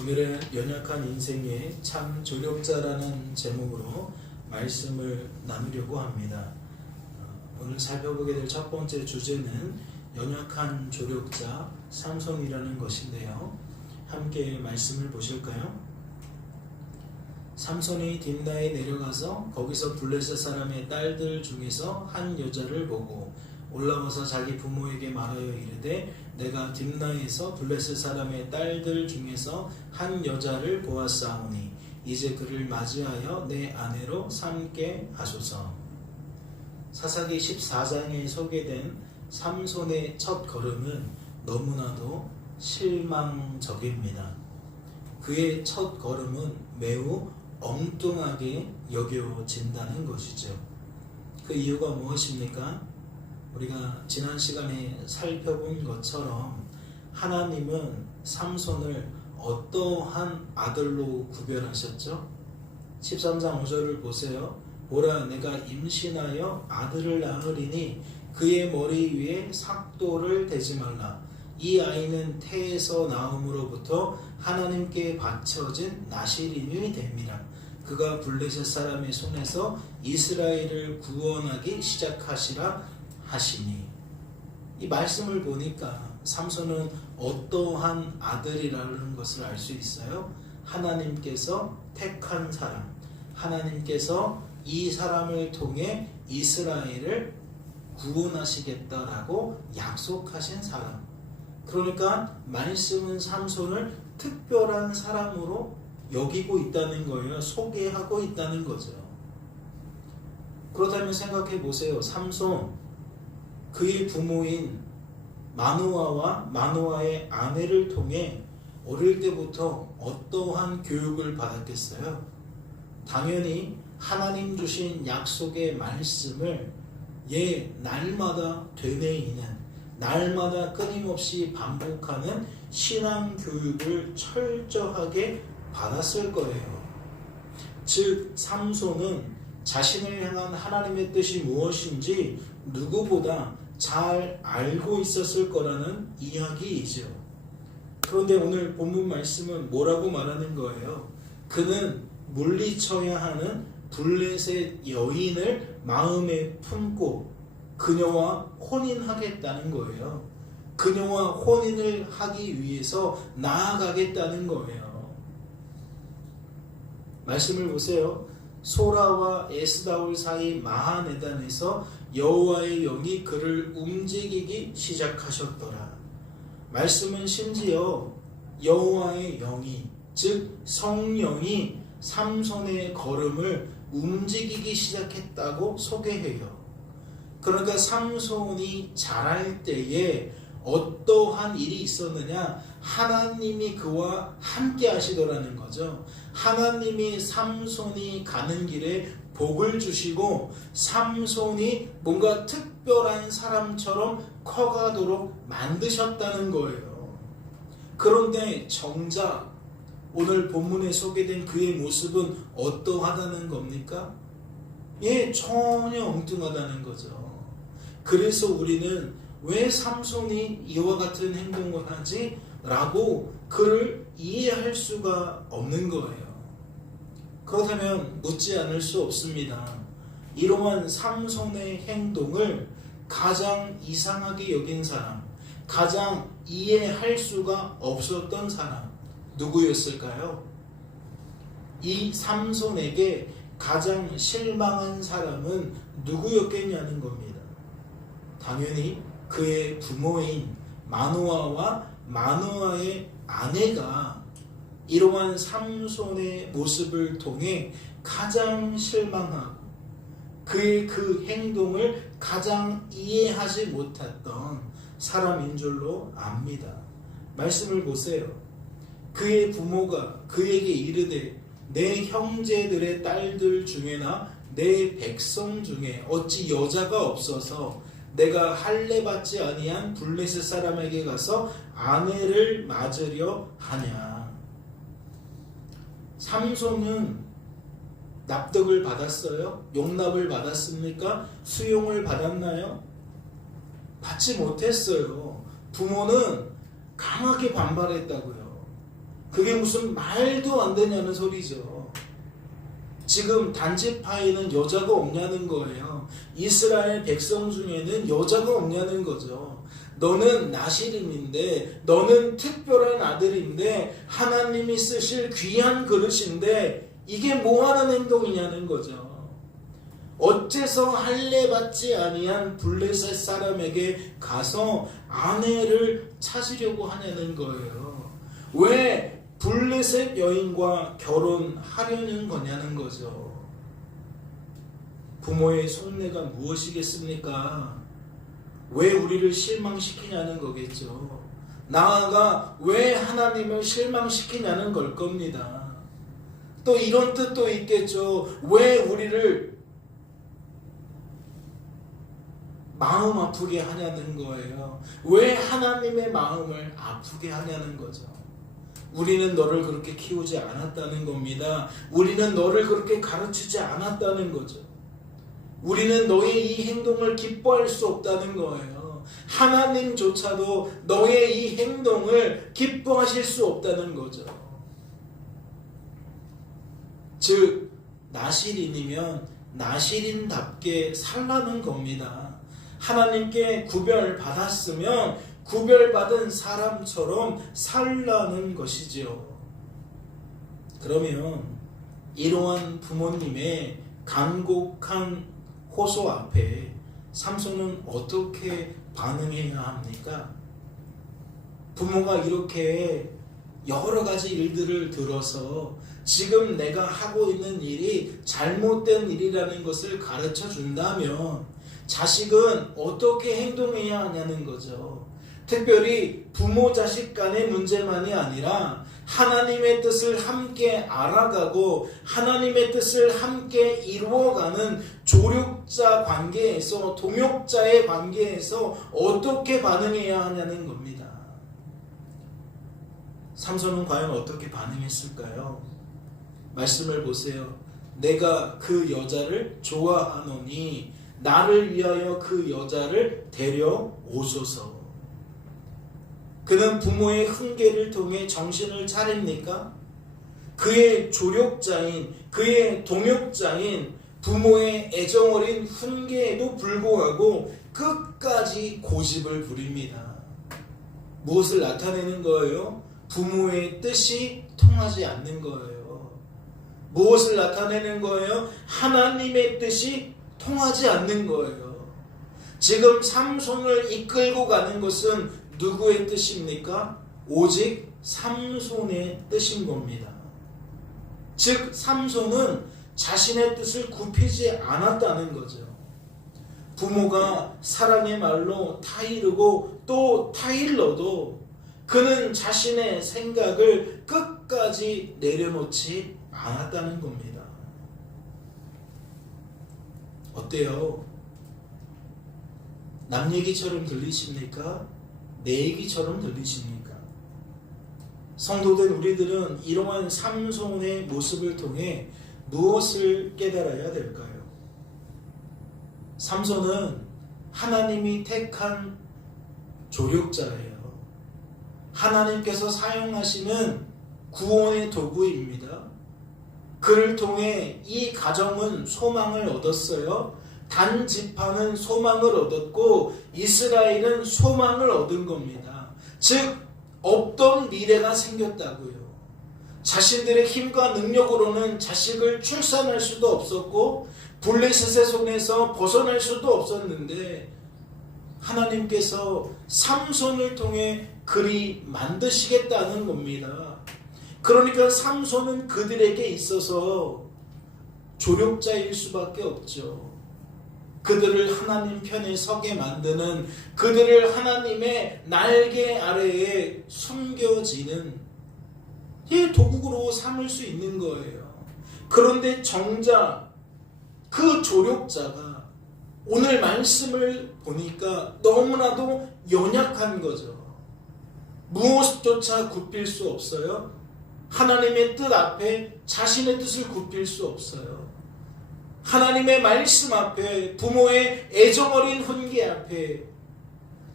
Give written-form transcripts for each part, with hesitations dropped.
오늘은 연약한 인생의 참 조력자라는 제목으로 말씀을 나누려고 합니다. 오늘 살펴보게 될 첫 번째 주제는 연약한 조력자 삼손이라는 것인데요. 함께 말씀을 보실까요? 삼손이 딥나에 내려가서 거기서 블레셋 사람의 딸들 중에서 한 여자를 보고 올라와서 자기 부모에게 말하여 이르되 내가 딥나에서 블레셋 사람의 딸들 중에서 한 여자를 보았사오니 이제 그를 맞이하여 내 아내로 삼게 하소서. 사사기 14장에 소개된 삼손의 첫 걸음은 너무나도 실망적입니다. 그의 첫 걸음은 매우 엉뚱하게 여겨진다는 것이죠. 그 이유가 무엇입니까? 우리가 지난 시간에 살펴본 것처럼 하나님은 삼손을 어떠한 아들로 구별하셨죠? 13장 5절을 보세요. 보라, 내가 임신하여 아들을 낳으리니 그의 머리 위에 삭도를 대지 말라. 이 아이는 태에서 나옴으로부터 하나님께 바쳐진 나실인이 됨이라. 그가 블레셋 사람의 손에서 이스라엘을 구원하기 시작하시라 하시니. 이 말씀을 보니까 삼손은 어떠한 아들이라는 것을 알 수 있어요. 하나님께서 택한 사람, 하나님께서 이 사람을 통해 이스라엘을 구원하시겠다라고 약속하신 사람. 그러니까 말씀은 삼손을 특별한 사람으로 여기고 있다는 거예요. 소개하고 있다는 거죠. 그렇다면 생각해 보세요. 삼손, 그의 부모인 마누아와 마누아의 아내를 통해 어릴 때부터 어떠한 교육을 받았겠어요? 당연히 하나님 주신 약속의 말씀을 날마다 되뇌이는, 날마다 끊임없이 반복하는 신앙 교육을 철저하게 받았을 거예요. 즉 삼손은 자신을 향한 하나님의 뜻이 무엇인지 누구보다 잘 알고 있었을 거라는 이야기이죠. 그런데 오늘 본문 말씀은 뭐라고 말하는 거예요? 그는 물리쳐야 하는 블레셋 여인을 마음에 품고 그녀와 혼인하겠다는 거예요. 그녀와 혼인을 하기 위해서 나아가겠다는 거예요. 말씀을 보세요. 소라와 에스다올 사이 마하네단에서 여호와의 영이 그를 움직이기 시작하셨더라. 말씀은 심지어 여호와의 영이, 즉 성령이 삼손의 걸음을 움직이기 시작했다고 소개해요. 그러니까 삼손이 자랄 때에 어떠한 일이 있었느냐? 하나님이 그와 함께 하시더라는 거죠. 하나님이 삼손이 가는 길에 복을 주시고 삼손이 뭔가 특별한 사람처럼 커가도록 만드셨다는 거예요. 그런데 정작 오늘 본문에 소개된 그의 모습은 어떠하다는 겁니까? 전혀 엉뚱하다는 거죠. 그래서 우리는 왜 삼손이 이와 같은 행동을 하지? 라고 그를 이해할 수가 없는 거예요. 그렇다면 묻지 않을 수 없습니다. 이러한 삼손의 행동을 가장 이상하게 여긴 사람, 가장 이해할 수가 없었던 사람, 누구였을까요? 이 삼손에게 가장 실망한 사람은 누구였겠냐는 겁니다. 당연히 그의 부모인 마누아와 마누아의 아내가 이러한 삼손의 모습을 통해 가장 실망하고 그의 그 행동을 가장 이해하지 못했던 사람인 줄로 압니다. 말씀을 보세요. 그의 부모가 그에게 이르되 내 형제들의 딸들 중에나 내 백성 중에 어찌 여자가 없어서 내가 할례 받지 아니한 블레셋 사람에게 가서 아내를 맞으려 하냐. 삼손은 납득을 받았어요? 용납을 받았습니까? 수용을 받았나요? 받지 못했어요. 부모는 강하게 반발했다고요. 그게 무슨 말도 안 되냐는 소리죠. 지금 단지파에는 여자가 없냐는 거예요. 이스라엘 백성 중에는 여자가 없냐는 거죠. 너는 나시림인데, 너는 특별한 아들인데, 하나님이 쓰실 귀한 그릇인데 이게 뭐하는 행동이냐는 거죠. 어째서 할례 받지 아니한 블레셋 사람에게 가서 아내를 찾으려고 하냐는 거예요. 왜 블레셋 여인과 결혼하려는 거냐는 거죠. 부모의 속내가 무엇이겠습니까? 왜 우리를 실망시키냐는 거겠죠. 나아가 왜 하나님을 실망시키냐는 걸 겁니다. 또 이런 뜻도 있겠죠. 왜 우리를 마음 아프게 하냐는 거예요. 왜 하나님의 마음을 아프게 하냐는 거죠. 우리는 너를 그렇게 키우지 않았다는 겁니다. 우리는 너를 그렇게 가르치지 않았다는 거죠. 우리는 너의 이 행동을 기뻐할 수 없다는 거예요. 하나님조차도 너의 이 행동을 기뻐하실 수 없다는 거죠. 즉 나실인이면 나실인답게 살라는 겁니다. 하나님께 구별받았으면 구별받은 사람처럼 살라는 것이지요. 그러면 이러한 부모님의 간곡한 호소 앞에 삼손은 어떻게 반응해야 합니까? 부모가 이렇게 여러 가지 일들을 들어서 지금 내가 하고 있는 일이 잘못된 일이라는 것을 가르쳐 준다면 자식은 어떻게 행동해야 하냐는 거죠. 특별히 부모 자식 간의 문제만이 아니라 하나님의 뜻을 함께 알아가고 하나님의 뜻을 함께 이루어가는 조력자 관계에서, 동역자의 관계에서 어떻게 반응해야 하냐는 겁니다. 삼손은 과연 어떻게 반응했을까요? 말씀을 보세요. 내가 그 여자를 좋아하노니 나를 위하여 그 여자를 데려오소서. 그는 부모의 훈계를 통해 정신을 차립니까? 그의 조력자인, 그의 동역자인 부모의 애정어린 훈계에도 불구하고 끝까지 고집을 부립니다. 무엇을 나타내는 거예요? 부모의 뜻이 통하지 않는 거예요. 무엇을 나타내는 거예요? 하나님의 뜻이 통하지 않는 거예요. 지금 삼손을 이끌고 가는 것은 누구의 뜻입니까? 오직 삼손의 뜻인 겁니다. 즉 삼손은 자신의 뜻을 굽히지 않았다는 거죠. 부모가 사랑의 말로 타이르고 또 타일러도 그는 자신의 생각을 끝까지 내려놓지 않았다는 겁니다. 어때요? 남 얘기처럼 들리십니까? 내 얘기처럼 들리십니까? 성도된 우리들은 이러한 삼손의 모습을 통해 무엇을 깨달아야 될까요? 삼손은 하나님이 택한 조력자예요. 하나님께서 사용하시는 구원의 도구입니다. 그를 통해 이 가정은 소망을 얻었어요. 단지파는 소망을 얻었고 이스라엘은 소망을 얻은 겁니다. 즉 없던 미래가 생겼다고요. 자신들의 힘과 능력으로는 자식을 출산할 수도 없었고 블레셋의 손에서 벗어날 수도 없었는데 하나님께서 삼손을 통해 그리 만드시겠다는 겁니다. 그러니까 삼손은 그들에게 있어서 조력자일 수밖에 없죠. 그들을 하나님 편에 서게 만드는, 그들을 하나님의 날개 아래에 숨겨지는 이 도구로 삼을 수 있는 거예요. 그런데 정작 그 조력자가 오늘 말씀을 보니까 너무나도 연약한 거죠. 무엇조차 굽힐 수 없어요. 하나님의 뜻 앞에 자신의 뜻을 굽힐 수 없어요. 하나님의 말씀 앞에, 부모의 애정어린 훈계 앞에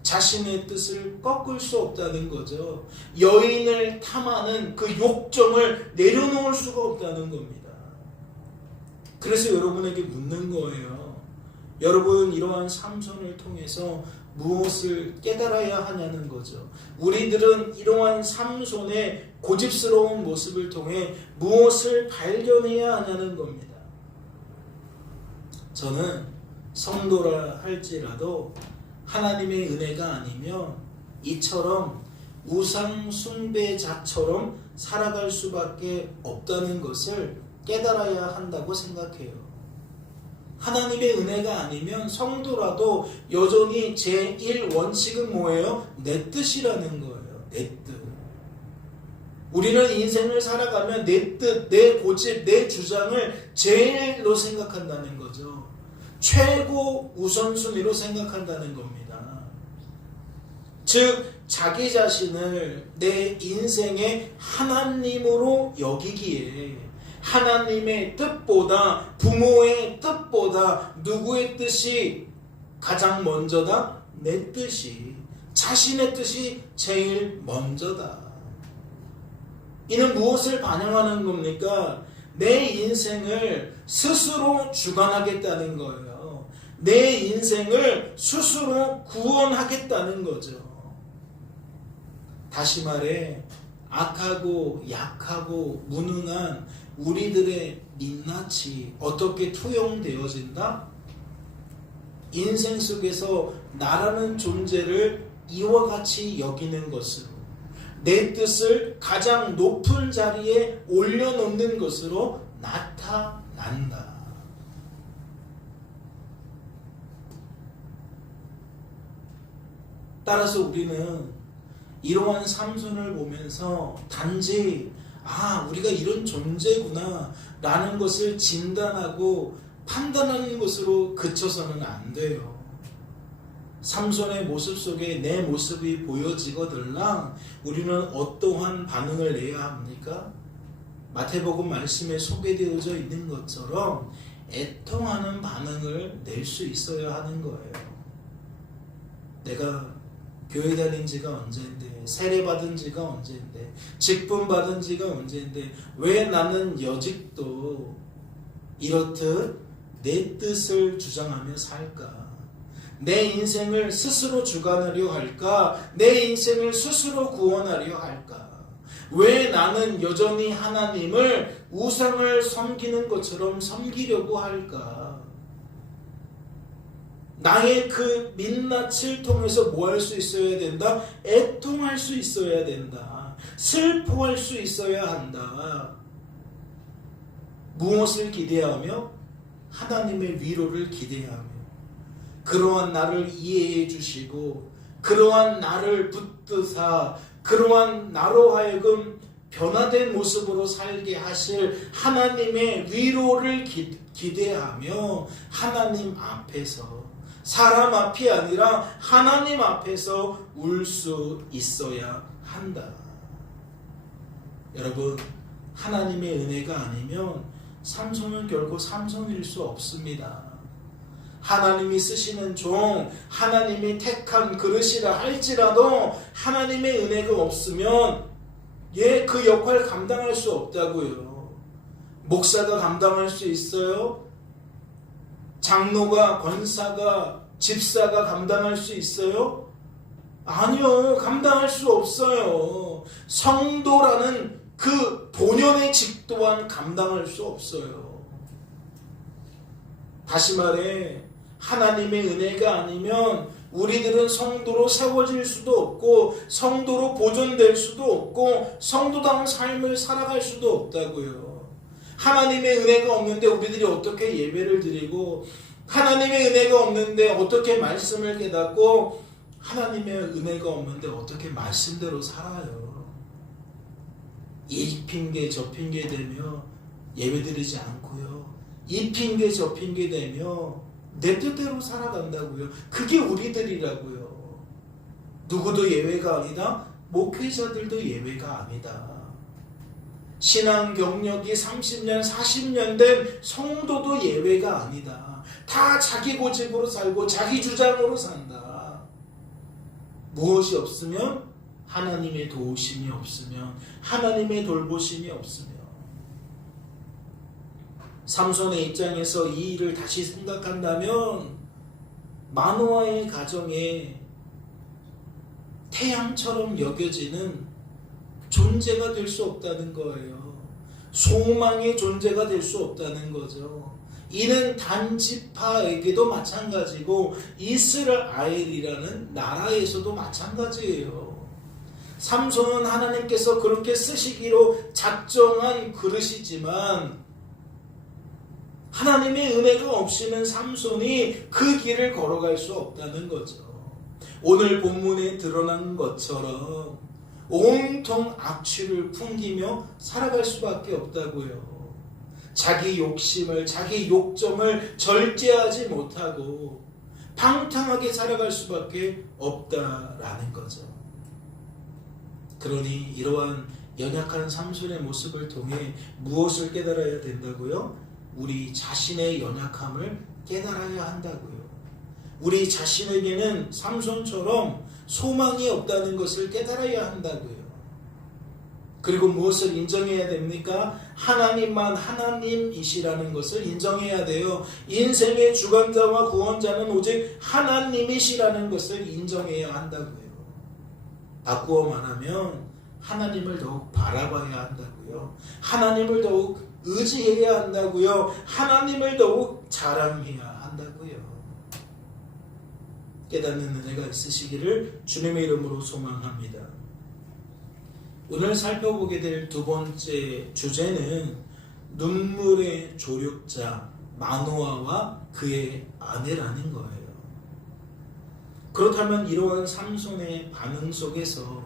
자신의 뜻을 꺾을 수 없다는 거죠. 여인을 탐하는 그 욕정을 내려놓을 수가 없다는 겁니다. 그래서 여러분에게 묻는 거예요. 여러분, 이러한 삼손을 통해서 무엇을 깨달아야 하냐는 거죠. 우리들은 이러한 삼손의 고집스러운 모습을 통해 무엇을 발견해야 하냐는 겁니다. 저는 성도라 할지라도 하나님의 은혜가 아니면 이처럼 우상 숭배자처럼 살아갈 수밖에 없다는 것을 깨달아야 한다고 생각해요. 하나님의 은혜가 아니면 성도라도 여전히 제1원칙은 뭐예요? 내 뜻이라는 거예요. 내 뜻. 우리는 인생을 살아가면 내 뜻, 내 고집, 내 주장을 제일로 생각한다는 거죠. 최고 우선순위로 생각한다는 겁니다. 즉 자기 자신을 내 인생의 하나님으로 여기기에 하나님의 뜻보다, 부모의 뜻보다 누구의 뜻이 가장 먼저다? 내 뜻이, 자신의 뜻이 제일 먼저다. 이는 무엇을 반영하는 겁니까? 내 인생을 스스로 주관하겠다는 거예요. 내 인생을 스스로 구원하겠다는 거죠. 다시 말해, 악하고 약하고 무능한 우리들의 민낯이 어떻게 투영되어진다? 인생 속에서 나라는 존재를 이와 같이 여기는 것으로, 내 뜻을 가장 높은 자리에 올려놓는 것으로 나타난다. 따라서 우리는 이러한 삼손을 보면서 단지 우리가 이런 존재구나 라는 것을 진단하고 판단하는 것으로 그쳐서는 안 돼요. 삼손의 모습 속에 내 모습이 보여지거들랑 우리는 어떠한 반응을 내야 합니까? 마태복음 말씀에 소개되어져 있는 것처럼 애통하는 반응을 낼 수 있어야 하는 거예요. 내가 교회 다닌 지가 언제인데, 세례 받은 지가 언제인데, 직분 받은 지가 언제인데, 왜 나는 여직도 이렇듯 내 뜻을 주장하며 살까? 내 인생을 스스로 주관하려 할까? 내 인생을 스스로 구원하려 할까? 왜 나는 여전히 하나님을 우상을 섬기는 것처럼 섬기려고 할까? 나의 그 민낯을 통해서 뭐 할 수 있어야 된다? 애통할 수 있어야 된다. 슬퍼할 수 있어야 한다. 무엇을 기대하며? 하나님의 위로를 기대하며, 그러한 나를 이해해 주시고 그러한 나를 붙드사 그러한 나로 하여금 변화된 모습으로 살게 하실 하나님의 위로를 기대하며 하나님 앞에서, 사람 앞이 아니라 하나님 앞에서 울 수 있어야 한다. 여러분, 하나님의 은혜가 아니면 삼손은 결국 삼손일 수 없습니다. 하나님이 쓰시는 종, 하나님이 택한 그릇이라 할지라도 하나님의 은혜가 없으면 그 역할 감당할 수 없다고요. 목사가 감당할 수 있어요? 장로가, 권사가, 집사가 감당할 수 있어요? 아니요, 감당할 수 없어요. 성도라는 그 본연의 직 또한 감당할 수 없어요. 다시 말해, 하나님의 은혜가 아니면 우리들은 성도로 세워질 수도 없고 성도로 보존될 수도 없고 성도다운 삶을 살아갈 수도 없다고요. 하나님의 은혜가 없는데 우리들이 어떻게 예배를 드리고, 하나님의 은혜가 없는데 어떻게 말씀을 깨닫고, 하나님의 은혜가 없는데 어떻게 말씀대로 살아요. 이 핑계 저 핑계 대며 예배드리지 않고요, 이 핑계 저 핑계 대며 내 뜻대로 살아간다고요. 그게 우리들이라고요. 누구도 예외가 아니다. 목회자들도 예외가 아니다. 신앙 경력이 30년, 40년 된 성도도 예외가 아니다. 다 자기 고집으로 살고 자기 주장으로 산다. 무엇이 없으면 하나님의 도우심이 없으면 하나님의 돌보심이 없으면 삼손의 입장에서 이 일을 다시 생각한다면 마노아의 가정에 태양처럼 여겨지는 존재가 될 수 없다는 거예요. 소망의 존재가 될 수 없다는 거죠. 이는 단지파에게도 마찬가지고 이스라엘이라는 나라에서도 마찬가지예요. 삼손은 하나님께서 그렇게 쓰시기로 작정한 그릇이지만 하나님의 은혜가 없이는 삼손이 그 길을 걸어갈 수 없다는 거죠. 오늘 본문에 드러난 것처럼 온통 악취를 풍기며 살아갈 수밖에 없다고요. 자기 욕심을, 자기 욕정을 절제하지 못하고 방탕하게 살아갈 수밖에 없다라는 거죠. 그러니 이러한 연약한 삼손의 모습을 통해 무엇을 깨달아야 된다고요? 우리 자신의 연약함을 깨달아야 한다고요. 우리 자신에게는 삼손처럼 소망이 없다는 것을 깨달아야 한다고요. 그리고 무엇을 인정해야 됩니까? 하나님만 하나님이시라는 것을 인정해야 돼요. 인생의 주관자와 구원자는 오직 하나님이시라는 것을 인정해야 한다고요. 바꾸어 말하면 하나님을 더욱 바라봐야 한다고요. 하나님을 더욱 의지해야 한다고요. 하나님을 더욱 자랑해야 한다고요. 깨닫는 은혜가 있으시기를 주님의 이름으로 소망합니다. 오늘 살펴보게 될 두 번째 주제는 눈물의 조력자 마노아와 그의 아내라는 거예요. 그렇다면 이러한 삼손의 반응 속에서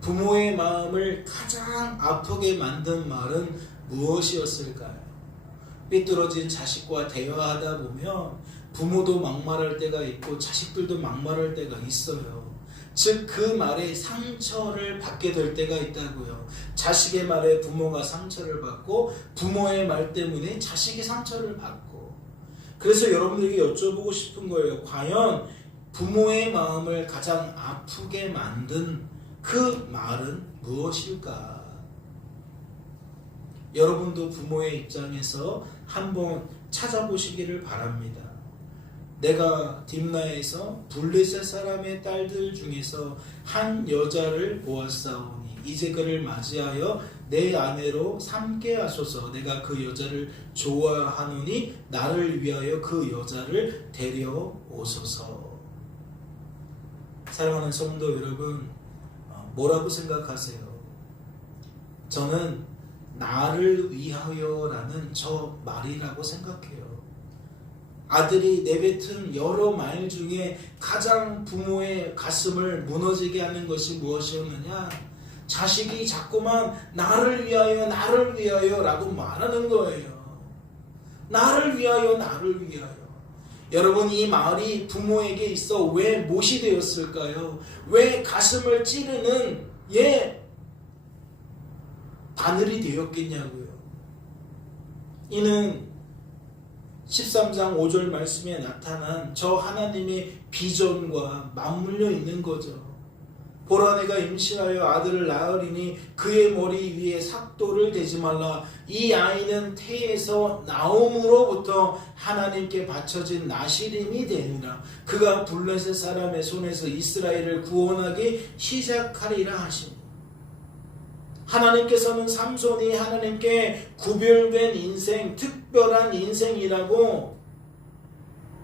부모의 마음을 가장 아프게 만든 말은 무엇이었을까요? 삐뚤어진 자식과 대화하다 보면 부모도 막말할 때가 있고 자식들도 막말할 때가 있어요. 즉 그 말에 상처를 받게 될 때가 있다고요. 자식의 말에 부모가 상처를 받고 부모의 말 때문에 자식이 상처를 받고. 그래서 여러분들에게 여쭤보고 싶은 거예요. 과연 부모의 마음을 가장 아프게 만든 그 말은 무엇일까? 여러분도 부모의 입장에서 한번 찾아보시기를 바랍니다. 내가 딥나에서 블레셋 사람의 딸들 중에서 한 여자를 보았사오니 이제 그를 맞이하여 내 아내로 삼게 하소서. 내가 그 여자를 좋아하노니 나를 위하여 그 여자를 데려오소서. 사랑하는 성도 여러분, 뭐라고 생각하세요? 저는 나를 위하여라는 저 말이라고 생각해요. 아들이 내뱉은 여러 말 중에 가장 부모의 가슴을 무너지게 하는 것이 무엇이었느냐? 자식이 자꾸만 나를 위하여 나를 위하여 라고 말하는 거예요. 나를 위하여 나를 위하여. 여러분, 이 말이 부모에게 있어 왜 못이 되었을까요? 왜 가슴을 찌르는 바늘이 되었겠냐고요. 이는 13장 5절 말씀에 나타난 저 하나님의 비전과 맞물려 있는 거죠. 보라, 내가 임신하여 아들을 낳으리니 그의 머리 위에 삭도를 대지 말라. 이 아이는 태에서 나옴으로부터 하나님께 바쳐진 나시림이 되니라. 그가 블레셋 사람의 손에서 이스라엘을 구원하기 시작하리라 하시니. 하나님께서는 삼손이 하나님께 구별된 인생, 특별한 인생이라고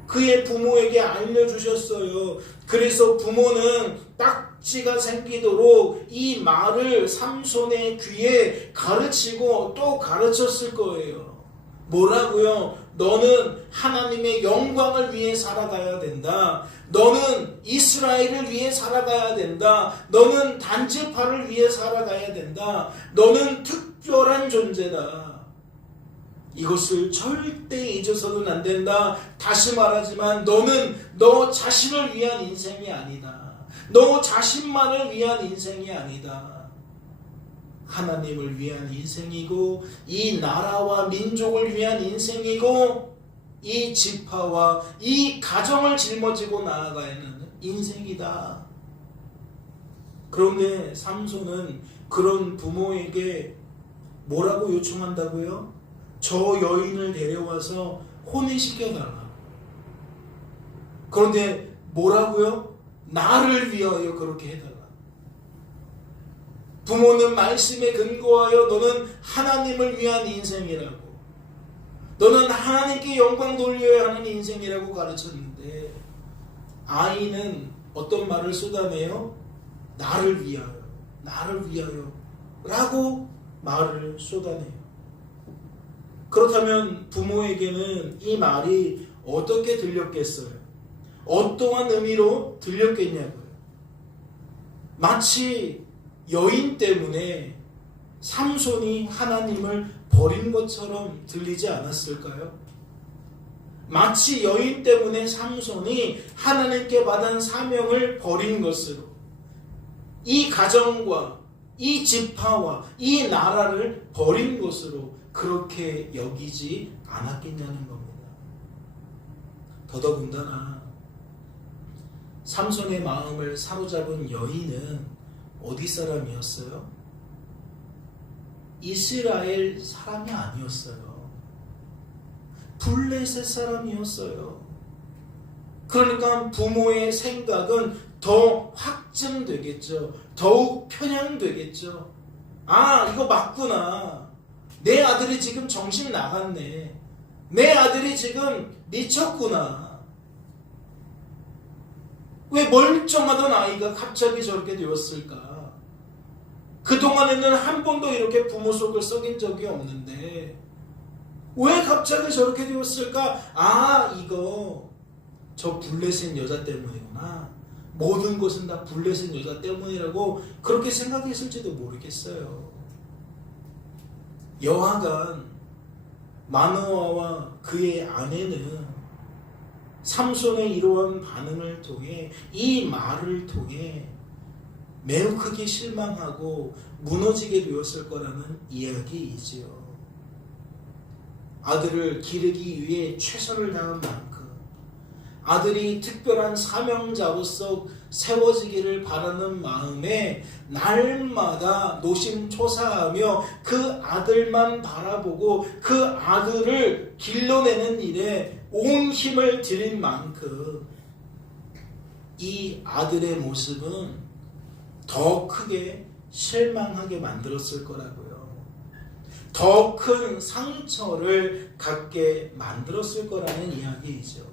그의 부모에게 알려주셨어요. 그래서 부모는 딱지가 생기도록 이 말을 삼손의 귀에 가르치고 또 가르쳤을 거예요. 뭐라고요? 너는 하나님의 영광을 위해 살아가야 된다. 너는 이스라엘을 위해 살아가야 된다. 너는 단지파를 위해 살아가야 된다. 너는 특별한 존재다. 이것을 절대 잊어서는 안 된다. 다시 말하지만 너는 너 자신을 위한 인생이 아니다. 너 자신만을 위한 인생이 아니다. 하나님을 위한 인생이고 이 나라와 민족을 위한 인생이고 이 지파와 이 가정을 짊어지고 나아가는 인생이다. 그런데 삼손은 그런 부모에게 뭐라고 요청한다고요? 저 여인을 데려와서 혼인시켜달라. 그런데 뭐라고요? 나를 위하여 그렇게 해달라. 부모는 말씀에 근거하여 너는 하나님을 위한 인생이라고, 너는 하나님께 영광 돌려야 하는 인생이라고 가르쳤는데, 아이는 어떤 말을 쏟아내요? 나를 위하여, 나를 위하여 라고 말을 쏟아내요. 그렇다면 부모에게는 이 말이 어떻게 들렸겠어요? 어떠한 의미로 들렸겠냐고요. 마치 여인 때문에 삼손이 하나님을 버린 것처럼 들리지 않았을까요? 마치 여인 때문에 삼손이 하나님께 받은 사명을 버린 것으로, 이 가정과 이 지파와 이 나라를 버린 것으로 그렇게 여기지 않았겠냐는 겁니다. 더더군다나 삼손의 마음을 사로잡은 여인은 어디 사람이었어요? 이스라엘 사람이 아니었어요. 블레셋 사람이었어요. 그러니까 부모의 생각은 더 확증되겠죠. 더욱 편향되겠죠. 아, 이거 맞구나. 내 아들이 지금 정신 나갔네. 내 아들이 지금 미쳤구나. 왜 멀쩡하던 아이가 갑자기 저렇게 되었을까? 그동안에는 한 번도 이렇게 부모 속을 썩인 적이 없는데 왜 갑자기 저렇게 되었을까? 아, 이거 저 블레셋 여자 때문이구나. 모든 것은 다 블레셋 여자 때문이라고 그렇게 생각했을지도 모르겠어요. 여하간 마노아와 그의 아내는 삼손의 이러한 반응을 통해, 이 말을 통해 매우 크게 실망하고 무너지게 되었을 거라는 이야기이지요. 아들을 기르기 위해 최선을 다한 만큼 아들이 특별한 사명자로서 세워지기를 바라는 마음에 날마다 노심초사하며 그 아들만 바라보고 그 아들을 길러내는 일에 온 힘을 들인 만큼 이 아들의 모습은 더 크게 실망하게 만들었을 거라고요. 더 큰 상처를 갖게 만들었을 거라는 이야기이죠.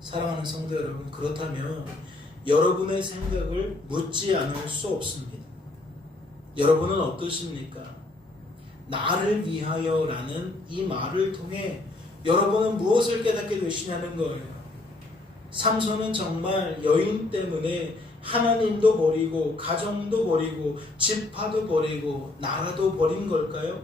사랑하는 성도 여러분, 그렇다면 여러분의 생각을 묻지 않을 수 없습니다. 여러분은 어떠십니까? 나를 위하여 라는 이 말을 통해 여러분은 무엇을 깨닫게 되시냐는 거예요. 삼손은 정말 여인 때문에 하나님도 버리고 가정도 버리고 지파도 버리고 나라도 버린 걸까요?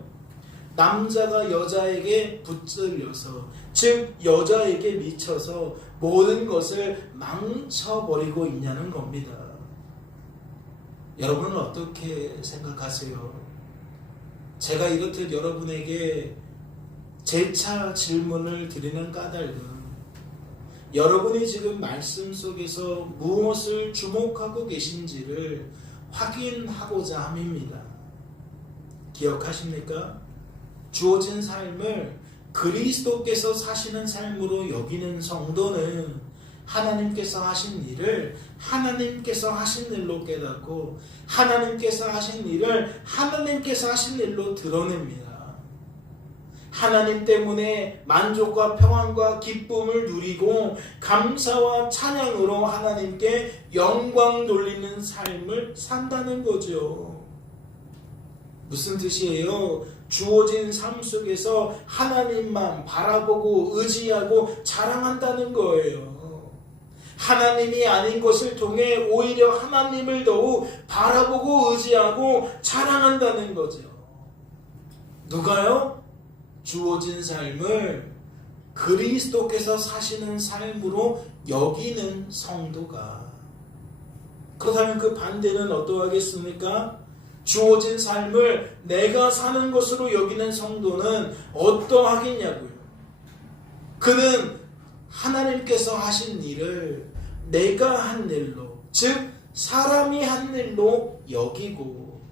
남자가 여자에게 붙들려서, 즉 여자에게 미쳐서 모든 것을 망쳐버리고 있냐는 겁니다. 여러분은 어떻게 생각하세요? 제가 이렇듯 여러분에게 재차 질문을 드리는 까닭은 여러분이 지금 말씀 속에서 무엇을 주목하고 계신지를 확인하고자 함입니다. 기억하십니까? 주어진 삶을 그리스도께서 사시는 삶으로 여기는 성도는 하나님께서 하신 일을 하나님께서 하신 일로 깨닫고 하나님께서 하신 일을 하나님께서 하신 일로 드러냅니다. 하나님 때문에 만족과 평안과 기쁨을 누리고 감사와 찬양으로 하나님께 영광 돌리는 삶을 산다는 거죠. 무슨 뜻이에요? 주어진 삶 속에서 하나님만 바라보고 의지하고 자랑한다는 거예요. 하나님이 아닌 것을 통해 오히려 하나님을 더욱 바라보고 의지하고 자랑한다는 거죠. 누가요? 주어진 삶을 그리스도께서 사시는 삶으로 여기는 성도가. 그렇다면 그 반대는 어떠하겠습니까? 주어진 삶을 내가 사는 것으로 여기는 성도는 어떠하겠냐고요. 그는 하나님께서 하신 일을 내가 한 일로, 즉 사람이 한 일로 여기고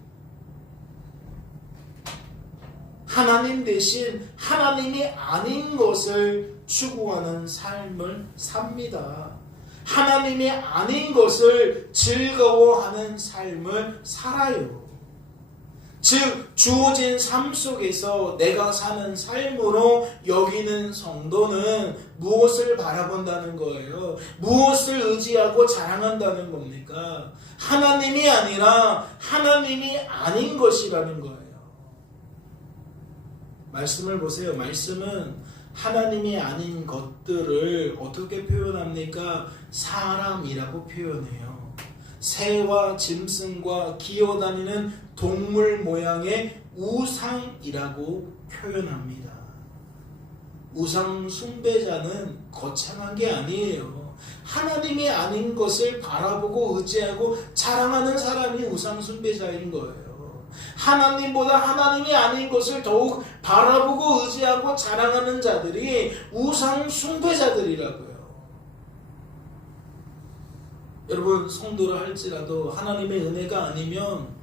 하나님 대신 하나님이 아닌 것을 추구하는 삶을 삽니다. 하나님이 아닌 것을 즐거워하는 삶을 살아요. 즉 주어진 삶 속에서 내가 사는 삶으로 여기는 성도는 무엇을 바라본다는 거예요? 무엇을 의지하고 자랑한다는 겁니까? 하나님이 아니라 하나님이 아닌 것이라는 거예요. 말씀을 보세요. 말씀은 하나님이 아닌 것들을 어떻게 표현합니까? 사람이라고 표현해요. 새와 짐승과 기어다니는 동물 모양의 우상이라고 표현합니다. 우상 숭배자는 거창한 게 아니에요. 하나님이 아닌 것을 바라보고 의지하고 자랑하는 사람이 우상 숭배자인 거예요. 하나님보다 하나님이 아닌 것을 더욱 바라보고 의지하고 자랑하는 자들이 우상 숭배자들이라고요. 여러분, 성도라 할지라도 하나님의 은혜가 아니면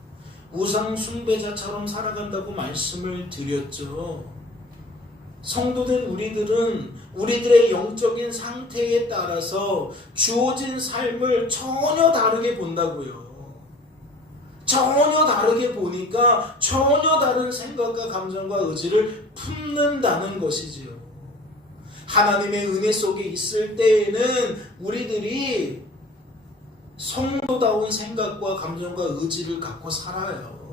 우상 숭배자처럼 살아간다고 말씀을 드렸죠. 성도된 우리들은 우리들의 영적인 상태에 따라서 주어진 삶을 전혀 다르게 본다고요. 전혀 다르게 보니까 전혀 다른 생각과 감정과 의지를 품는다는 것이지요. 하나님의 은혜 속에 있을 때에는 우리들이 성도다운 생각과 감정과 의지를 갖고 살아요.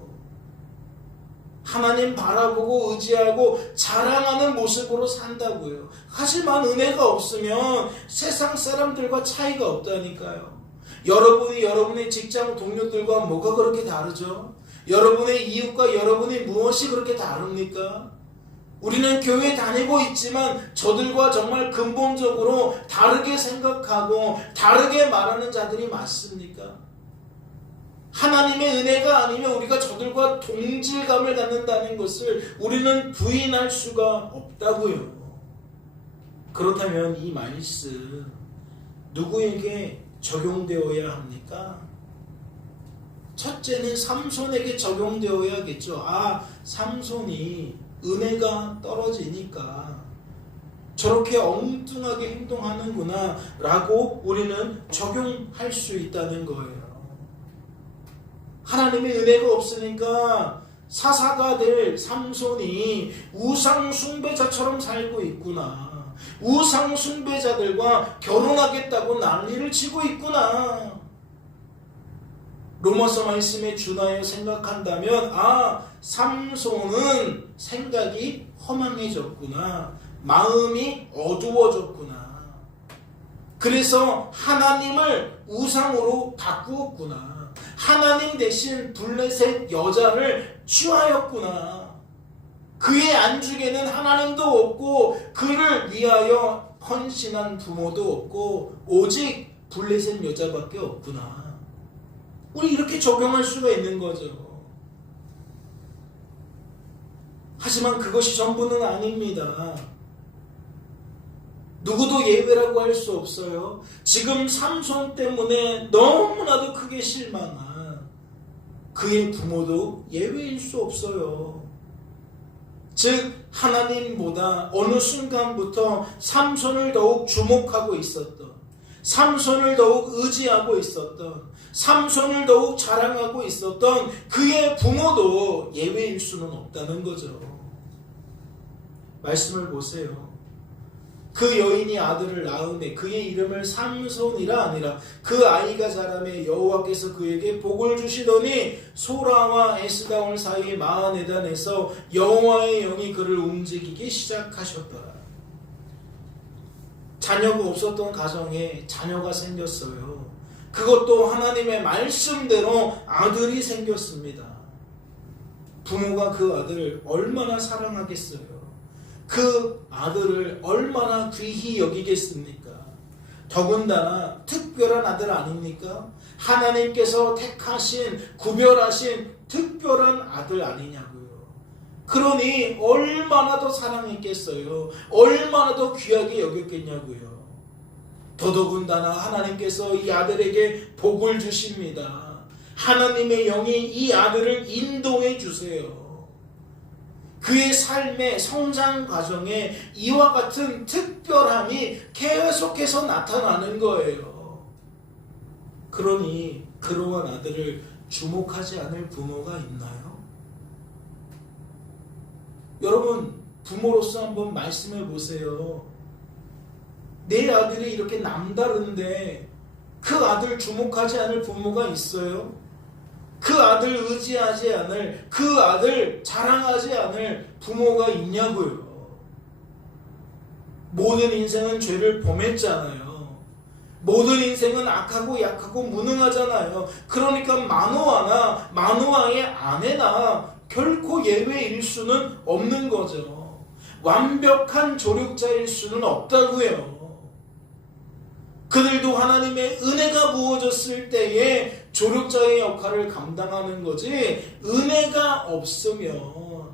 하나님 바라보고 의지하고 자랑하는 모습으로 산다고요. 하지만 은혜가 없으면 세상 사람들과 차이가 없다니까요. 여러분이 여러분의 직장 동료들과 뭐가 그렇게 다르죠? 여러분의 이웃과 여러분이 무엇이 그렇게 다릅니까? 우리는 교회 다니고 있지만 저들과 정말 근본적으로 다르게 생각하고 다르게 말하는 자들이 많습니까? 하나님의 은혜가 아니면 우리가 저들과 동질감을 갖는다는 것을 우리는 부인할 수가 없다고요. 그렇다면 이 말씀 누구에게 적용되어야 합니까? 첫째는 삼손에게 적용되어야겠죠. 삼손이 은혜가 떨어지니까 저렇게 엉뚱하게 행동하는구나 라고 우리는 적용할 수 있다는 거예요. 하나님의 은혜가 없으니까 사사가 될 삼손이 우상 숭배자처럼 살고 있구나. 우상 숭배자들과 결혼하겠다고 난리를 치고 있구나. 로마서 말씀에 준하여 생각한다면 삼손은 생각이 허망해졌구나. 마음이 어두워졌구나. 그래서 하나님을 우상으로 바꾸었구나. 하나님 대신 블레셋 여자를 취하였구나. 그의 안중에는 하나님도 없고 그를 위하여 헌신한 부모도 없고 오직 블레셋 여자밖에 없구나. 우리 이렇게 적용할 수가 있는 거죠. 하지만 그것이 전부는 아닙니다. 누구도 예외라고 할 수 없어요. 지금 삼손 때문에 너무나도 크게 실망한 그의 부모도 예외일 수 없어요. 즉 하나님보다 어느 순간부터 삼손을 더욱 주목하고 있었던, 삼손을 더욱 의지하고 있었던, 삼손을 더욱 자랑하고 있었던 그의 부모도 예외일 수는 없다는 거죠. 말씀을 보세요. 그 여인이 아들을 낳음에 그의 이름을 삼손이라 아니라 그 아이가 자라매 여호와께서 그에게 복을 주시더니 소라와 에스다올 사이 마하네단에서 여호와의 영이 그를 움직이기 시작하셨더라. 자녀가 없었던 가정에 자녀가 생겼어요. 그것도 하나님의 말씀대로 아들이 생겼습니다. 부모가 그 아들을 얼마나 사랑하겠어요. 그 아들을 얼마나 귀히 여기겠습니까? 더군다나 특별한 아들 아닙니까? 하나님께서 택하신, 구별하신 특별한 아들 아니냐고요. 그러니 얼마나 더 사랑했겠어요. 얼마나 더 귀하게 여겼겠냐고요. 더더군다나 하나님께서 이 아들에게 복을 주십니다. 하나님의 영이 이 아들을 인도해 주세요. 그의 삶의 성장 과정에 이와 같은 특별함이 계속해서 나타나는 거예요. 그러니 그러한 아들을 주목하지 않을 부모가 있나요? 여러분, 부모로서 한번 말씀해 보세요. 내 아들이 이렇게 남다른데 그 아들 주목하지 않을 부모가 있어요? 그 아들 의지하지 않을, 그 아들 자랑하지 않을 부모가 있냐고요. 모든 인생은 죄를 범했잖아요. 모든 인생은 악하고 약하고 무능하잖아요. 그러니까 마노아나 마노아의 아내나 결코 예외일 수는 없는 거죠. 완벽한 조력자일 수는 없다고요. 그들도 하나님의 은혜가 부어졌을 때에 조력자의 역할을 감당하는 거지, 은혜가 없으면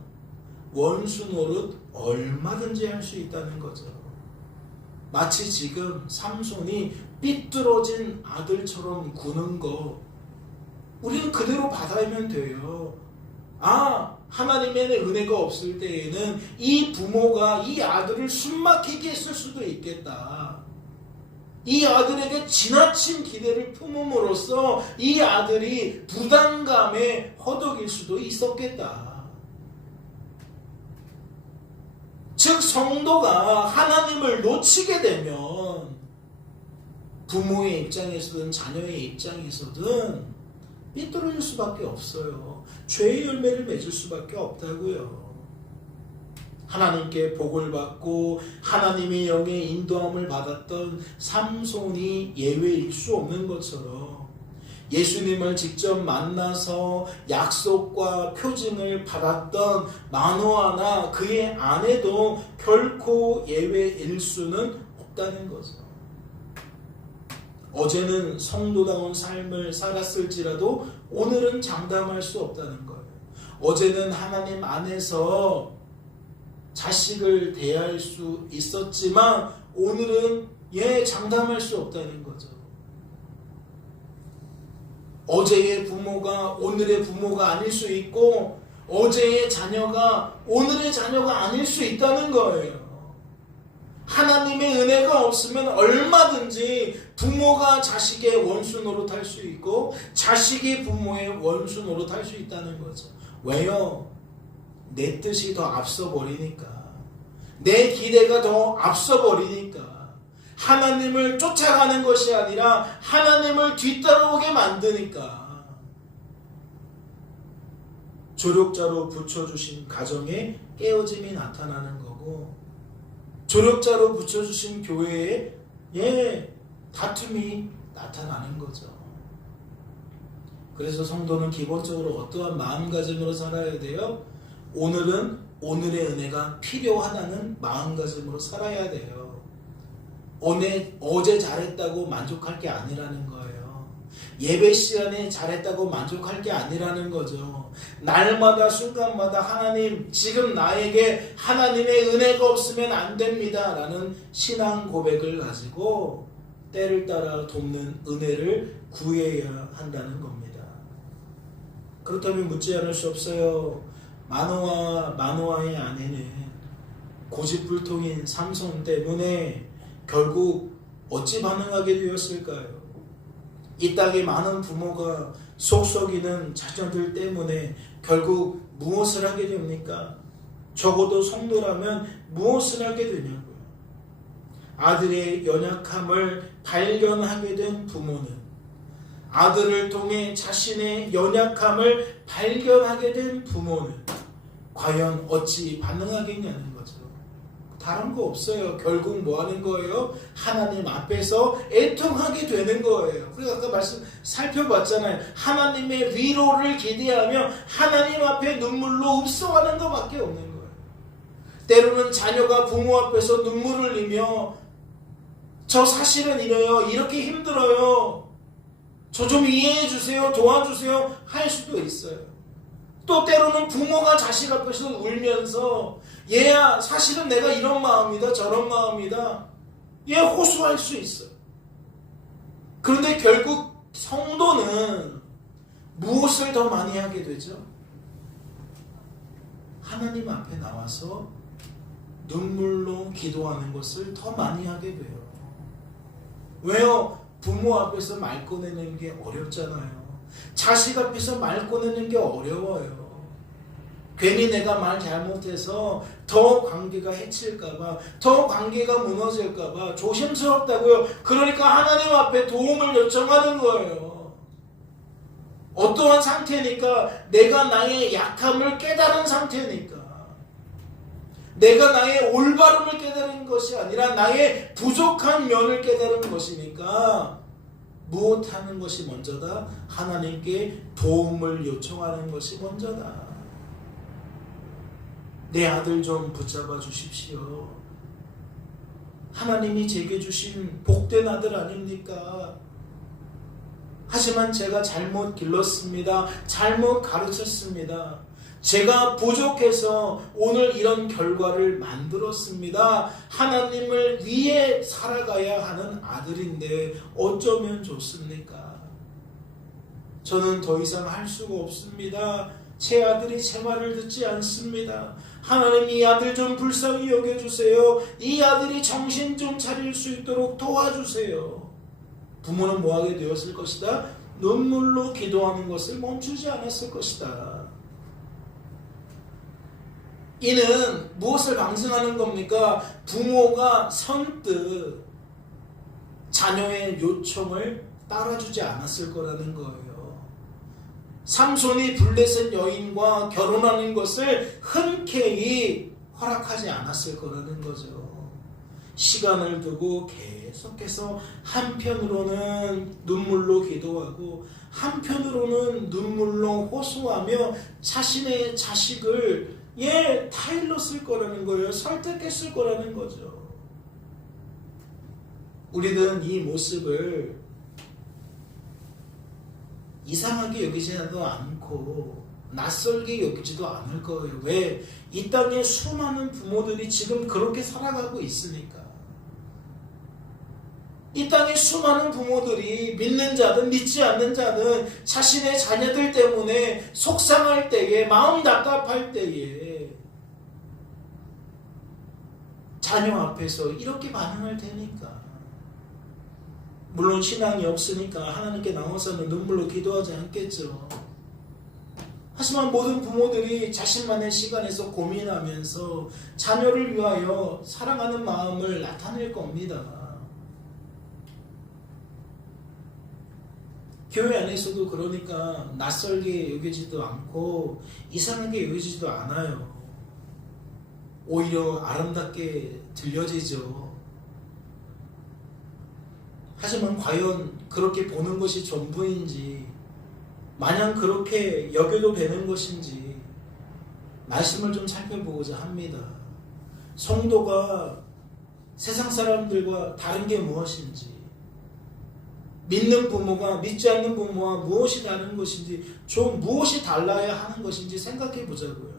원수 노릇 얼마든지 할 수 있다는 거죠. 마치 지금 삼손이 삐뚤어진 아들처럼 구는 거, 우리는 그대로 받아들이면 돼요. 하나님의 은혜가 없을 때에는 이 부모가 이 아들을 숨막히게 했을 수도 있겠다. 이 아들에게 지나친 기대를 품음으로써 이 아들이 부담감에 허덕일 수도 있었겠다. 즉 성도가 하나님을 놓치게 되면 부모의 입장에서든 자녀의 입장에서든 삐뚤어질 수밖에 없어요. 죄의 열매를 맺을 수밖에 없다고요. 하나님께 복을 받고 하나님의 영의 인도함을 받았던 삼손이 예외일 수 없는 것처럼 예수님을 직접 만나서 약속과 표징을 받았던 마노아나 그의 아내도 결코 예외일 수는 없다는 거죠. 어제는 성도다운 삶을 살았을지라도 오늘은 장담할 수 없다는 거예요. 어제는 하나님 안에서 자식을 대할 수 있었지만 오늘은 장담할 수 없다는 거죠. 어제의 부모가 오늘의 부모가 아닐 수 있고 어제의 자녀가 오늘의 자녀가 아닐 수 있다는 거예요. 하나님의 은혜가 없으면 얼마든지 부모가 자식의 원수 노릇할 수 있고 자식이 부모의 원수 노릇할 수 있다는 거죠. 왜요? 내 뜻이 더 앞서 버리니까, 내 기대가 더 앞서 버리니까, 하나님을 쫓아가는 것이 아니라 하나님을 뒤따라오게 만드니까, 조력자로 붙여주신 가정에 깨어짐이 나타나는 거고, 조력자로 붙여주신 교회에 다툼이 나타나는 거죠. 그래서 성도는 기본적으로 어떠한 마음가짐으로 살아야 돼요? 오늘은 오늘의 은혜가 필요하다는 마음가짐으로 살아야 돼요. 어제 잘했다고 만족할 게 아니라는 거예요. 예배 시간에 잘했다고 만족할 게 아니라는 거죠. 날마다 순간마다 하나님, 지금 나에게 하나님의 은혜가 없으면 안 됩니다 라는 신앙 고백을 가지고 때를 따라 돕는 은혜를 구해야 한다는 겁니다. 그렇다면 묻지 않을 수 없어요. 마노아의 아내는 고집불통인 삼손 때문에 결국 어찌 반응하게 되었을까요? 이 땅에 많은 부모가 속썩이는 자녀들 때문에 결국 무엇을 하게 됩니까? 적어도 성도라면 무엇을 하게 되냐고요. 아들의 연약함을 발견하게 된 부모는, 아들을 통해 자신의 연약함을 발견하게 된 부모는 과연 어찌 반응하겠냐는 거죠. 다른 거 없어요. 결국 뭐 하는 거예요? 하나님 앞에서 애통하게 되는 거예요. 우리가 아까 살펴봤잖아요. 하나님의 위로를 기대하며 하나님 앞에 눈물로 읍소하는 것밖에 없는 거예요. 때로는 자녀가 부모 앞에서 눈물을 흘리며 저 사실은 이래요. 이렇게 힘들어요. 저 좀 이해해 주세요. 도와주세요. 할 수도 있어요. 또 때로는 부모가 자식 앞에서 울면서 얘야 사실은 내가 이런 마음이다 저런 마음이다 호소할 수 있어요. 그런데 결국 성도는 무엇을 더 많이 하게 되죠? 하나님 앞에 나와서 눈물로 기도하는 것을 더 많이 하게 돼요. 왜요? 부모 앞에서 말 꺼내는 게 어렵잖아요. 자식 앞에서 말 꺼내는 게 어려워요. 괜히 내가 말 잘못해서 더 관계가 해칠까봐, 더 관계가 무너질까봐 조심스럽다고요. 그러니까 하나님 앞에 도움을 요청하는 거예요. 어떠한 상태니까? 내가 나의 약함을 깨달은 상태니까. 내가 나의 올바름을 깨달은 것이 아니라 나의 부족한 면을 깨달은 것이니까 무엇하는 것이 먼저다? 하나님께 도움을 요청하는 것이 먼저다. 내 아들 좀 붙잡아 주십시오. 하나님이 제게 주신 복된 아들 아닙니까? 하지만 제가 잘못 길렀습니다. 잘못 가르쳤습니다. 제가 부족해서 오늘 이런 결과를 만들었습니다. 하나님을 위해 살아가야 하는 아들인데 어쩌면 좋습니까? 저는 더 이상 할 수가 없습니다. 제 아들이 제 말을 듣지 않습니다. 하나님, 이 아들 좀 불쌍히 여겨주세요. 이 아들이 정신 좀 차릴 수 있도록 도와주세요. 부모는 뭐하게 되었을 것이다? 눈물로 기도하는 것을 멈추지 않았을 것이다. 이는 무엇을 방증하는 겁니까? 부모가 선뜻 자녀의 요청을 따라주지 않았을 거라는 거예요. 삼손이 블레셋 여인과 결혼하는 것을 흔쾌히 허락하지 않았을 거라는 거죠. 시간을 두고 계속해서 한편으로는 눈물로 기도하고 한편으로는 눈물로 호소하며 자신의 자식을 타일렀을 거라는 거예요. 설득했을 거라는 거죠. 우리는 이 모습을 이상하게 여기지도 않고 낯설게 여기지도 않을 거예요. 왜? 이 땅에 수많은 부모들이 지금 그렇게 살아가고 있으니까. 이 땅에 수많은 부모들이 믿는 자든 믿지 않는 자든 자신의 자녀들 때문에 속상할 때에, 마음 답답할 때에 자녀 앞에서 이렇게 반응할 테니까. 물론 신앙이 없으니까 하나님께 나와서는 눈물로 기도하지 않겠죠. 하지만 모든 부모들이 자신만의 시간에서 고민하면서 자녀를 위하여 사랑하는 마음을 나타낼 겁니다. 교회 안에서도 그러니까 낯설게 여기지도 않고 이상하게 여기지도 않아요. 오히려 아름답게 들려지죠. 하지만 과연 그렇게 보는 것이 전부인지, 마냥 그렇게 여겨도 되는 것인지 말씀을 좀 살펴보고자 합니다. 성도가 세상 사람들과 다른 게 무엇인지, 믿는 부모가 믿지 않는 부모와 무엇이 다른 것인지, 좀 무엇이 달라야 하는 것인지 생각해 보자고요.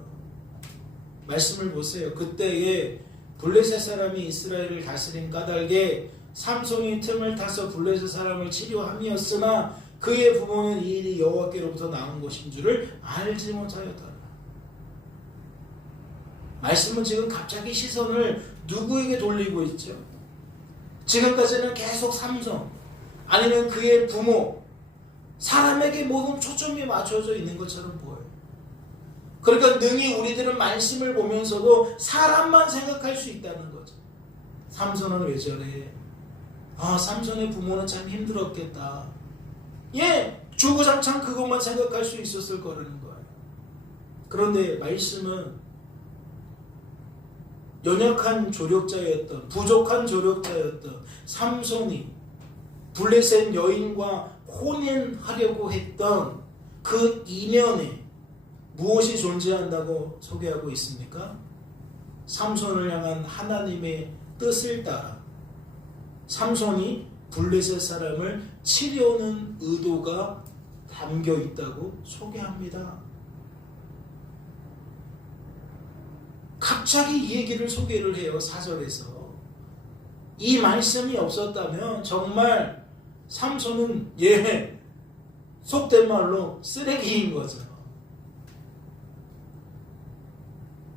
말씀을 보세요. 그때에 블레셋 사람이 이스라엘을 다스린 까닭에 삼손이 틈을 타서 블레셋 사람을 치료함이었으나 그의 부모는 이 일이 여호와께로부터 나온 것인 줄을 알지 못하였더라. 말씀은 지금 갑자기 시선을 누구에게 돌리고 있죠? 지금까지는 계속 삼손 아니면 그의 부모, 사람에게 모든 초점이 맞춰져 있는 것처럼 보여요. 그러니까 능히 우리들은 말씀을 보면서도 사람만 생각할 수 있다는 거죠. 삼손은 왜 저래? 삼손의 부모는 참 힘들었겠다. 주구장창 그것만 생각할 수 있었을 거라는 거예요. 그런데 말씀은 연약한 조력자였던, 부족한 조력자였던 삼손이 블레셋 여인과 혼인하려고 했던 그 이면에 무엇이 존재한다고 소개하고 있습니까? 삼손을 향한 하나님의 뜻을 따라 삼손이 블레셋 사람을 치려는 의도가 담겨 있다고 소개합니다. 갑자기 이 얘기를 소개를 해요. 4절에서. 이 말씀이 없었다면 정말 삼손은 속된 말로 쓰레기인 거죠.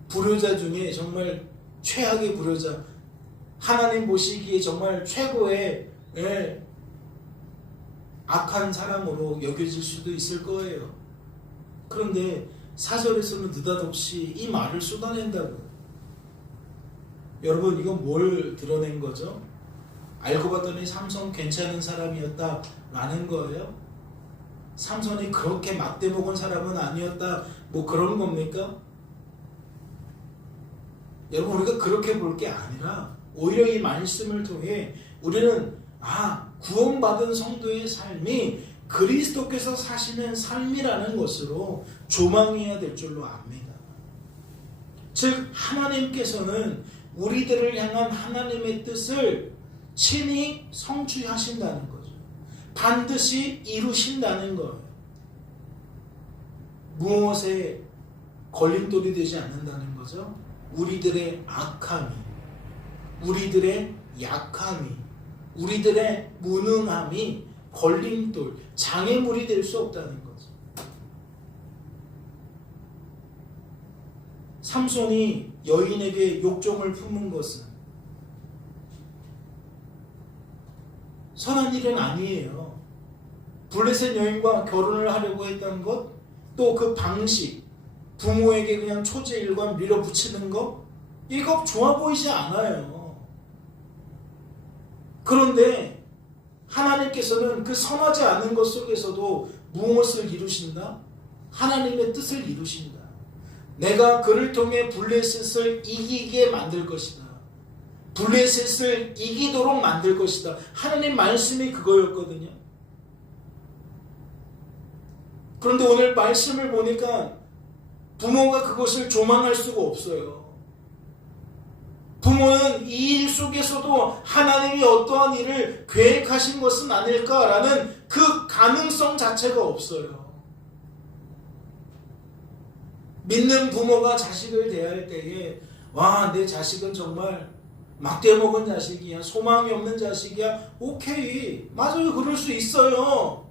불효자 중에 정말 최악의 불효자, 하나님 보시기에 정말 최고의 악한 사람으로 여겨질 수도 있을 거예요. 그런데 4절에서는 느닷없이 이 말을 쏟아낸다고요. 여러분, 이건 뭘 드러낸 거죠? 알고 봤더니 삼손 괜찮은 사람이었다라는 거예요. 삼손이 그렇게 막대먹은 사람은 아니었다, 뭐 그런 겁니까? 여러분, 우리가 그렇게 볼 게 아니라 오히려 이 말씀을 통해 우리는 구원받은 성도의 삶이 그리스도께서 사시는 삶이라는 것으로 조망해야 될 줄로 압니다. 즉, 하나님께서는 우리들을 향한 하나님의 뜻을 친히 성취하신다는 거죠. 반드시 이루신다는 거예요. 무엇에 걸림돌이 되지 않는다는 거죠. 우리들의 악함이, 우리들의 약함이, 우리들의 무능함이 걸림돌, 장애물이 될 수 없다는 거죠. 삼손이 여인에게 욕정을 품은 것은 선한 일은 아니에요. 블레셋 여인과 결혼을 하려고 했던 것, 또 그 방식, 부모에게 그냥 초제일관 밀어붙이는 것, 이거 좋아 보이지 않아요. 그런데 하나님께서는 그 선하지 않은 것 속에서도 무엇을 이루신다? 하나님의 뜻을 이루신다. 내가 그를 통해 블레셋을 이기게 만들 것이다. 블레셋을 이기도록 만들 것이다. 하나님 말씀이 그거였거든요. 그런데 오늘 말씀을 보니까 부모가 그것을 조망할 수가 없어요. 부모는 이 일 속에서도 하나님이 어떠한 일을 계획하신 것은 아닐까라는 그 가능성 자체가 없어요. 믿는 부모가 자식을 대할 때에 내 자식은 정말 막대먹은 자식이야, 소망이 없는 자식이야, 오케이, 맞아요, 그럴 수 있어요.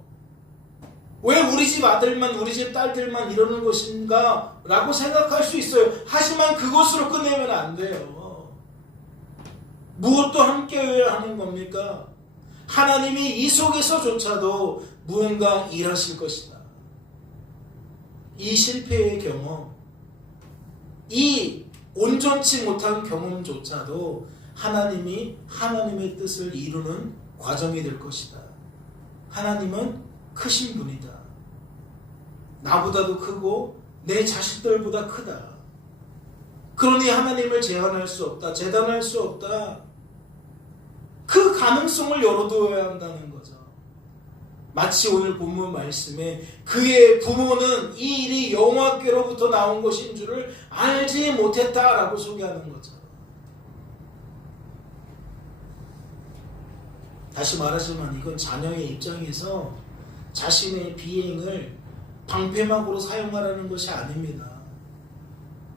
왜 우리 집 아들만, 우리 집 딸들만 이러는 것인가 라고 생각할 수 있어요. 하지만 그것으로 끝내면 안 돼요. 무엇도 함께여야 하는 겁니까? 하나님이 이 속에서조차도 무언가 일하실 것이다. 이 실패의 경험, 이 온전치 못한 경험조차도 하나님이 하나님의 뜻을 이루는 과정이 될 것이다. 하나님은 크신 분이다. 나보다도 크고 내 자식들보다 크다. 그러니 하나님을 제한할 수 없다. 재단할 수 없다. 그 가능성을 열어두어야 한다는 거죠. 마치 오늘 본문 말씀에 그의 부모는 이 일이 여호와께로부터 나온 것인 줄을 알지 못했다라고 소개하는 거죠. 다시 말하지만 이건 자녀의 입장에서 자신의 비행을 방패막으로 사용하라는 것이 아닙니다.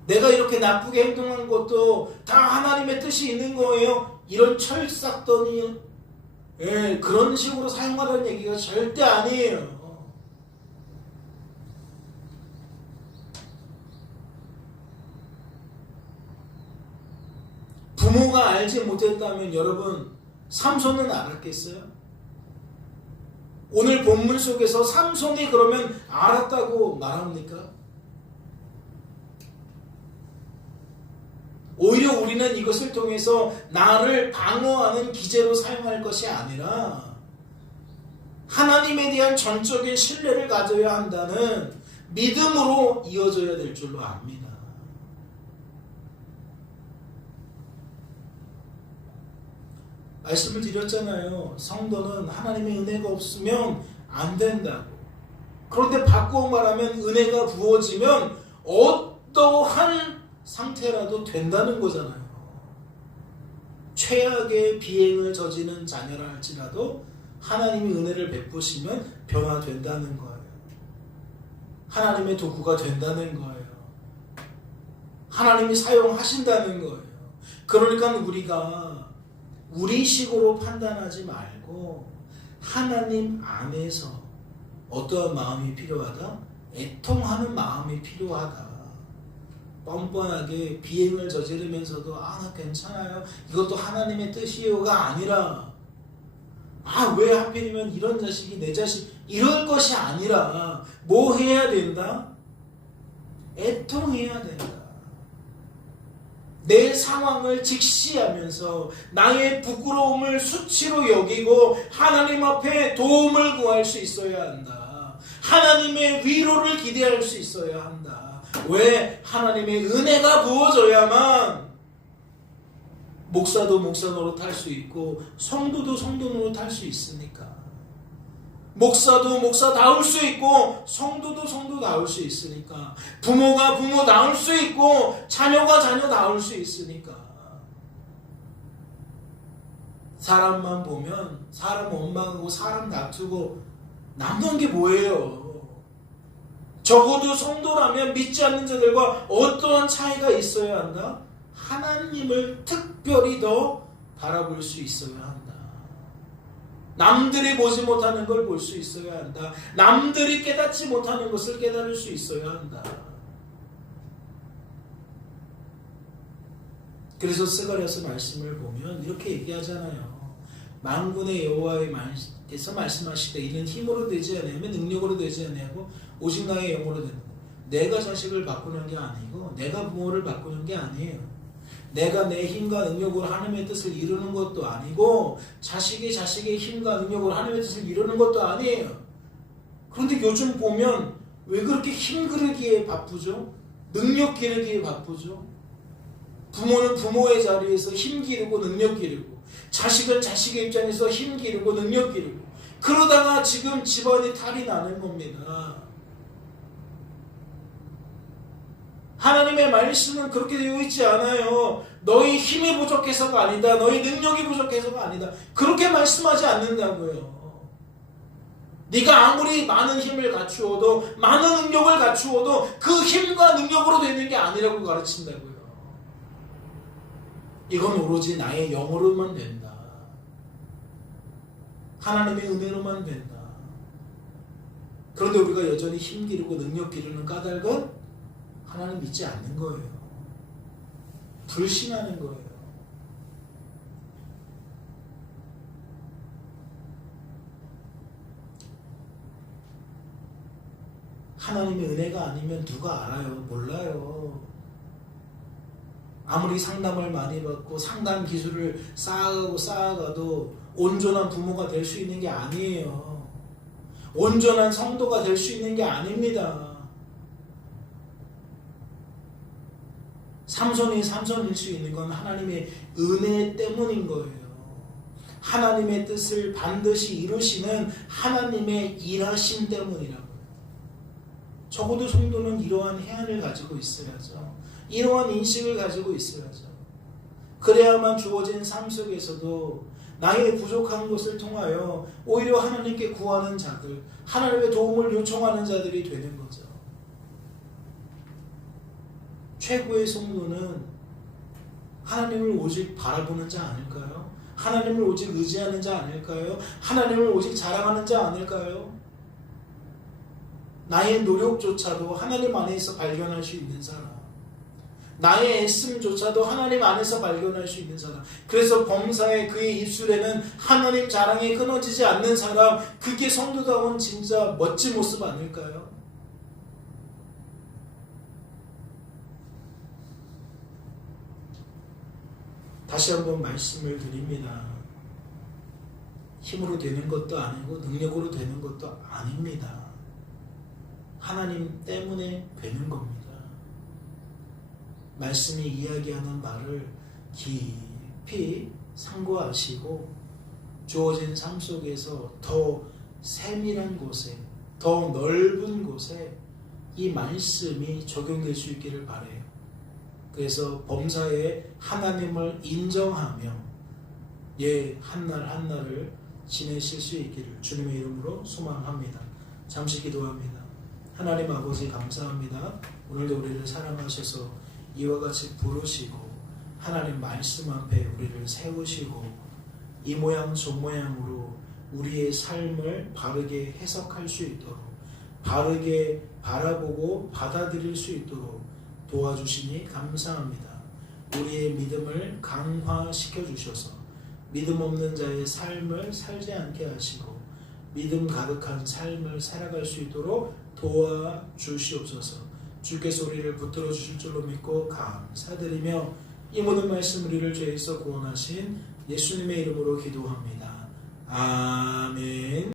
내가 이렇게 나쁘게 행동한 것도 다 하나님의 뜻이 있는 거예요. 이런 철삭더니 그런 식으로 사용하라는 얘기가 절대 아니에요. 부모가 알지 못했다면 여러분, 삼손은 알았겠어요? 오늘 본문 속에서 삼손이 그러면 알았다고 말합니까? 오히려 우리는 이것을 통해서 나를 방어하는 기제로 사용할 것이 아니라 하나님에 대한 전적인 신뢰를 가져야 한다는 믿음으로 이어져야 될 줄로 압니다. 말씀을 드렸잖아요. 성도는 하나님의 은혜가 없으면 안 된다고. 그런데 바꾸어 말하면 은혜가 부어지면 어떠한 상태라도 된다는 거잖아요. 최악의 비행을 저지른 자녀라 할지라도 하나님이 은혜를 베푸시면 변화된다는 거예요. 하나님의 도구가 된다는 거예요. 하나님이 사용하신다는 거예요. 그러니까 우리가 우리식으로 판단하지 말고 하나님 안에서 어떠한 마음이 필요하다? 애통하는 마음이 필요하다. 뻔뻔하게 비행을 저지르면서도 나 괜찮아요, 이것도 하나님의 뜻이에요가 아니라, 왜 하필이면 이런 자식이 내 자식, 이럴 것이 아니라 뭐 해야 된다? 애통해야 된다. 내 상황을 직시하면서 나의 부끄러움을 수치로 여기고 하나님 앞에 도움을 구할 수 있어야 한다. 하나님의 위로를 기대할 수 있어야 한다. 왜? 하나님의 은혜가 부어져야만 목사도 목사 노릇할 수 있고 성도도 성도 노릇할 수 있으니까. 목사도 목사다울 수 있고 성도도 성도다울 수 있으니까. 부모가 부모다울 수 있고 자녀가 자녀다울 수 있으니까. 사람만 보면 사람 원망하고 사람 다투고 남는 게 뭐예요? 적어도 성도라면 믿지 않는 자들과 어떠한 차이가 있어야 한다? 하나님을 특별히 더 바라볼 수 있어야 한다. 남들이 보지 못하는 걸 볼 수 있어야 한다. 남들이 깨닫지 못하는 것을 깨달을 수 있어야 한다. 그래서 스가랴서 말씀을 보면 이렇게 얘기하잖아요. 만군의 여호와께서 말씀하시되 이는 힘으로 되지 아니하면 능력으로 되지 아니하고 오직 나의 영으로 되는 것. 내가 자식을 바꾸는 게 아니고 내가 부모를 바꾸는 게 아니에요. 내가 내 힘과 능력으로 하나님의 뜻을 이루는 것도 아니고 자식이 자식의 힘과 능력으로 하나님의 뜻을 이루는 것도 아니에요. 그런데 요즘 보면 왜 그렇게 힘 기르기에 바쁘죠? 능력 기르기에 바쁘죠? 부모는 부모의 자리에서 힘 기르고 능력 기르고, 자식은 자식의 입장에서 힘 기르고 능력 기르고, 그러다가 지금 집안이 탈이 나는 겁니다. 하나님의 말씀은 그렇게 되어 있지 않아요. 너희 힘이 부족해서가 아니다. 너희 능력이 부족해서가 아니다. 그렇게 말씀하지 않는다고요. 네가 아무리 많은 힘을 갖추어도, 많은 능력을 갖추어도 그 힘과 능력으로 되는 게 아니라고 가르친다고요. 이건 오로지 나의 영으로만 된다. 하나님의 은혜로만 된다. 그런데 우리가 여전히 힘 기르고 능력 기르는 까닭은 하나님 믿지 않는 거예요. 불신하는 거예요. 하나님의 은혜가 아니면 누가 알아요? 몰라요. 아무리 상담을 많이 받고 상담 기술을 쌓아가도 온전한 부모가 될 수 있는 게 아니에요. 온전한 성도가 될 수 있는 게 아닙니다. 삼손이 삼손일 수 있는 건 하나님의 은혜 때문인 거예요. 하나님의 뜻을 반드시 이루시는 하나님의 일하심 때문이라고요. 적어도 성도는 이러한 해안을 가지고 있어야죠. 이러한 인식을 가지고 있어야죠. 그래야만 주어진 삶 속에서도 나의 부족한 것을 통하여 오히려 하나님께 구하는 자들, 하나님의 도움을 요청하는 자들이 되는 거죠. 최고의 성도는 하나님을 오직 바라보는 자 아닐까요? 하나님을 오직 의지하는 자 아닐까요? 하나님을 오직 자랑하는 자 아닐까요? 나의 노력조차도 하나님 안에서 발견할 수 있는 사람, 나의 애씀조차도 하나님 안에서 발견할 수 있는 사람, 그래서 범사에 그의 입술에는 하나님 자랑이 끊어지지 않는 사람, 그게 성도다운 진짜 멋진 모습 아닐까요? 다시 한번 말씀을 드립니다. 힘으로 되는 것도 아니고 능력으로 되는 것도 아닙니다. 하나님 때문에 되는 겁니다. 말씀이 이야기하는 말을 깊이 상고하시고 주어진 삶 속에서 더 세밀한 곳에, 더 넓은 곳에 이 말씀이 적용될 수 있기를 바라요. 그래서 범사에 하나님을 인정하며 한날 한날을 지내실 수 있기를 주님의 이름으로 소망합니다. 잠시 기도합니다. 하나님 아버지 감사합니다. 오늘도 우리를 사랑하셔서 이와 같이 부르시고 하나님 말씀 앞에 우리를 세우시고 이 모양 저 모양으로 우리의 삶을 바르게 해석할 수 있도록, 바르게 바라보고 받아들일 수 있도록 도와주시니 감사합니다. 우리의 믿음을 강화시켜 주셔서 믿음 없는 자의 삶을 살지 않게 하시고 믿음 가득한 삶을 살아갈 수 있도록 도와주시옵소서. 주께서 우리를 붙들어 주실 줄로 믿고 감사드리며 이 모든 말씀 우리를 죄에서 구원하신 예수님의 이름으로 기도합니다. 아멘.